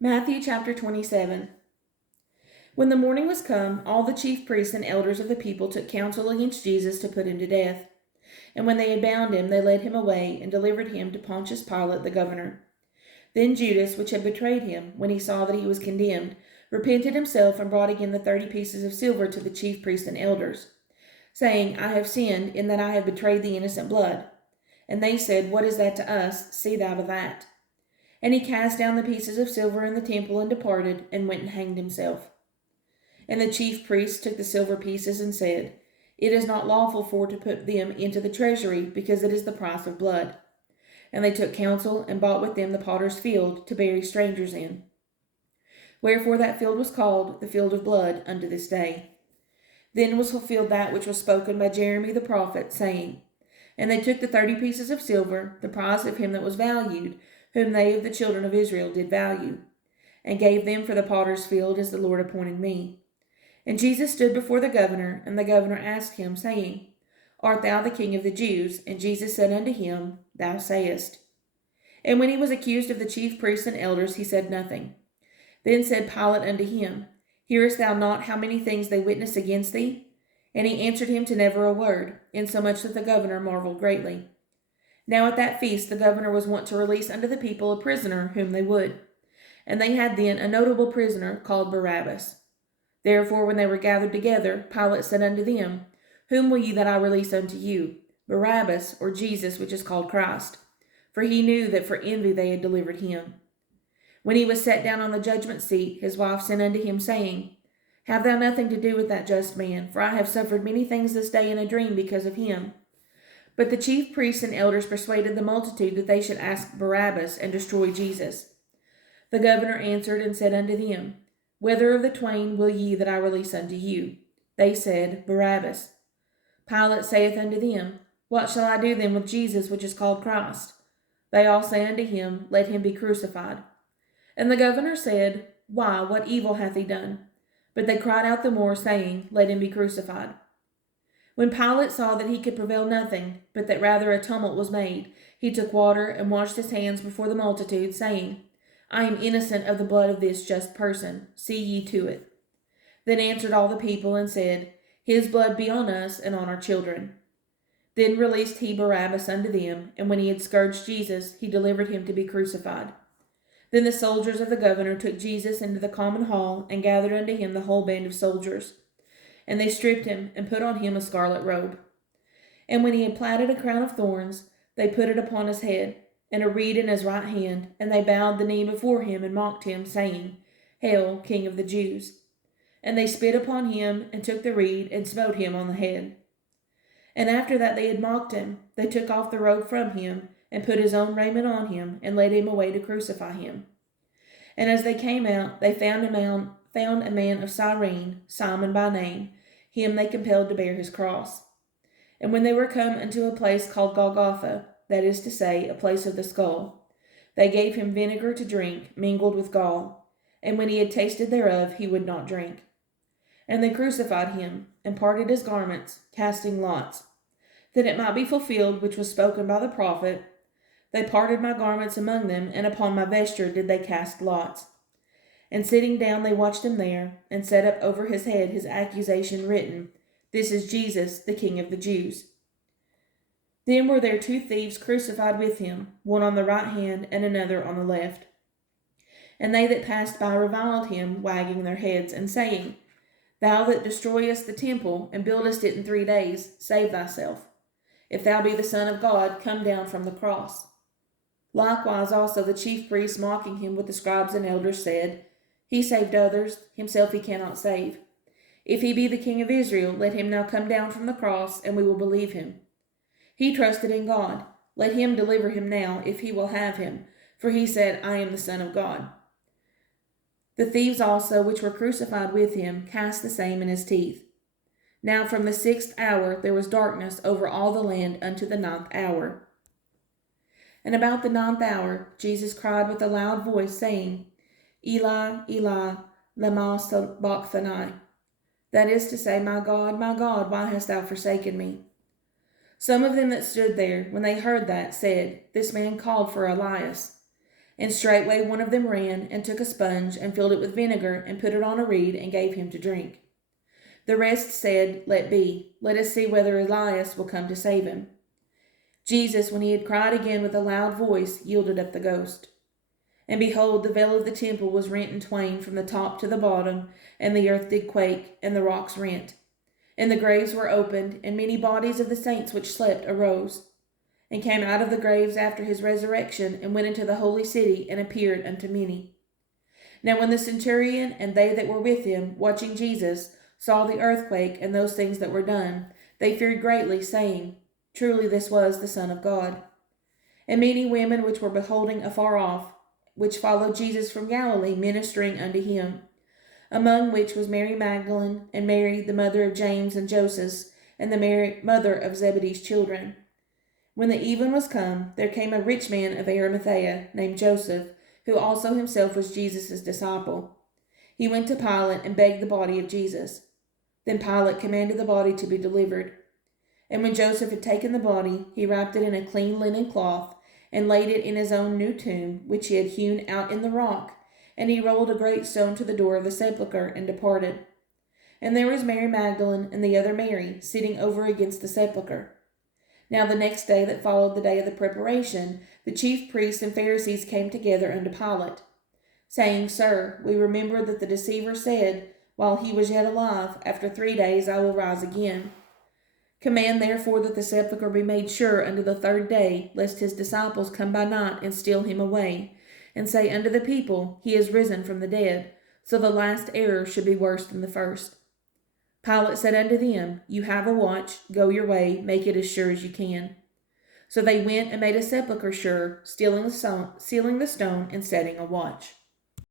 Matthew chapter 27. When the morning was come, all the chief priests and elders of the people took counsel against Jesus to put him to death. And when they had bound him, they led him away and delivered him to Pontius Pilate the governor. Then Judas, which had betrayed him, when he saw that he was condemned, repented himself and brought again the 30 pieces of silver to the chief priests and elders, saying, I have sinned in that I have betrayed the innocent blood. And they said, What is that to us? See thou to that. And he cast down the pieces of silver in the temple and departed, and went and hanged himself. And the chief priests took the silver pieces and said, It is not lawful to put them into the treasury, because it is the price of blood. And they took counsel and bought with them the potter's field to bury strangers in. Wherefore that field was called the field of blood unto this day. Then was fulfilled that which was spoken by Jeremy the prophet, saying, And they took the 30 pieces of silver, the price of him that was valued, whom they of the children of Israel did value, and gave them for the potter's field as the Lord appointed me. And Jesus stood before the governor, and the governor asked him, saying, Art thou the king of the Jews? And Jesus said unto him, Thou sayest. And when he was accused of the chief priests and elders, he said nothing. Then said Pilate unto him, Hearest thou not how many things they witness against thee? And he answered him to never a word, insomuch that the governor marveled greatly. Now at that feast the governor was wont to release unto the people a prisoner whom they would. And they had then a notable prisoner called Barabbas. Therefore when they were gathered together, Pilate said unto them, Whom will ye that I release unto you, Barabbas, or Jesus, which is called Christ? For he knew that for envy they had delivered him. When he was set down on the judgment seat, his wife sent unto him, saying, Have thou nothing to do with that just man, for I have suffered many things this day in a dream because of him. But the chief priests and elders persuaded the multitude that they should ask Barabbas and destroy Jesus. The governor answered and said unto them, Whether of the twain will ye that I release unto you? They said, Barabbas. Pilate saith unto them, What shall I do then with Jesus, which is called Christ? They all say unto him, Let him be crucified. And the governor said, Why, what evil hath he done? But they cried out the more, saying, Let him be crucified. When Pilate saw that he could prevail nothing, but that rather a tumult was made, he took water and washed his hands before the multitude, saying, I am innocent of the blood of this just person. See ye to it. Then answered all the people and said, His blood be on us and on our children. Then released he Barabbas unto them, and when he had scourged Jesus, he delivered him to be crucified. Then the soldiers of the governor took Jesus into the common hall, and gathered unto him the whole band of soldiers. And they stripped him, and put on him a scarlet robe. And when he had platted a crown of thorns, they put it upon his head, and a reed in his right hand, and they bowed the knee before him, and mocked him, saying, Hail, King of the Jews! And they spit upon him, and took the reed, and smote him on the head. And after that they had mocked him, they took off the robe from him, and put his own raiment on him, and led him away to crucify him. And as they came out, they found a man of Cyrene, Simon by name, him they compelled to bear his cross. And when they were come unto a place called Golgotha, that is to say, a place of the skull, they gave him vinegar to drink, mingled with gall. And when he had tasted thereof, he would not drink. And they crucified him, and parted his garments, casting lots, that it might be fulfilled which was spoken by the prophet, They parted my garments among them, and upon my vesture did they cast lots. And sitting down they watched him there, and set up over his head his accusation written, This is Jesus, the King of the Jews. Then were there 2 thieves crucified with him, one on the right hand and another on the left. And they that passed by reviled him, wagging their heads, and saying, Thou that destroyest the temple, and buildest it in 3 days, save thyself. If thou be the Son of God, come down from the cross. Likewise also the chief priests, mocking him with the scribes and elders, said, He saved others, himself he cannot save. If he be the King of Israel, let him now come down from the cross, and we will believe him. He trusted in God. Let him deliver him now, if he will have him, for he said, I am the Son of God. The thieves also, which were crucified with him, cast the same in his teeth. Now from the 6th hour there was darkness over all the land unto the 9th hour. And about the 9th hour Jesus cried with a loud voice, saying, Eli, Eli, lama sabachthani. That is to say, my God, why hast thou forsaken me? Some of them that stood there, when they heard that, said, This man called for Elias. And straightway one of them ran, and took a sponge, and filled it with vinegar, and put it on a reed, and gave him to drink. The rest said, Let be. Let us see whether Elias will come to save him. Jesus, when he had cried again with a loud voice, yielded up the ghost. And behold, the veil of the temple was rent in twain from the top to the bottom, and the earth did quake, and the rocks rent. And the graves were opened, and many bodies of the saints which slept arose, and came out of the graves after his resurrection, and went into the holy city, and appeared unto many. Now when the centurion and they that were with him, watching Jesus, saw the earthquake and those things that were done, they feared greatly, saying, Truly this was the Son of God. And many women which were beholding afar off, which followed Jesus from Galilee, ministering unto him, among which was Mary Magdalene, and Mary the mother of James and Joseph, and the mother of Zebedee's children. When the even was come, there came a rich man of Arimathea, named Joseph, who also himself was Jesus' disciple. He went to Pilate and begged the body of Jesus. Then Pilate commanded the body to be delivered. And when Joseph had taken the body, he wrapped it in a clean linen cloth, and laid it in his own new tomb, which he had hewn out in the rock, and he rolled a great stone to the door of the sepulchre, and departed. And there was Mary Magdalene and the other Mary, sitting over against the sepulchre. Now the next day that followed the day of the preparation, the chief priests and Pharisees came together unto Pilate, saying, Sir, we remember that the deceiver said, while he was yet alive, After 3 days I will rise again. Command therefore that the sepulchre be made sure unto the 3rd day, lest his disciples come by night and steal him away, and say unto the people, He is risen from the dead, so the last error should be worse than the first. Pilate said unto them, You have a watch, go your way, make it as sure as you can. So they went and made a sepulchre sure, sealing the stone and setting a watch.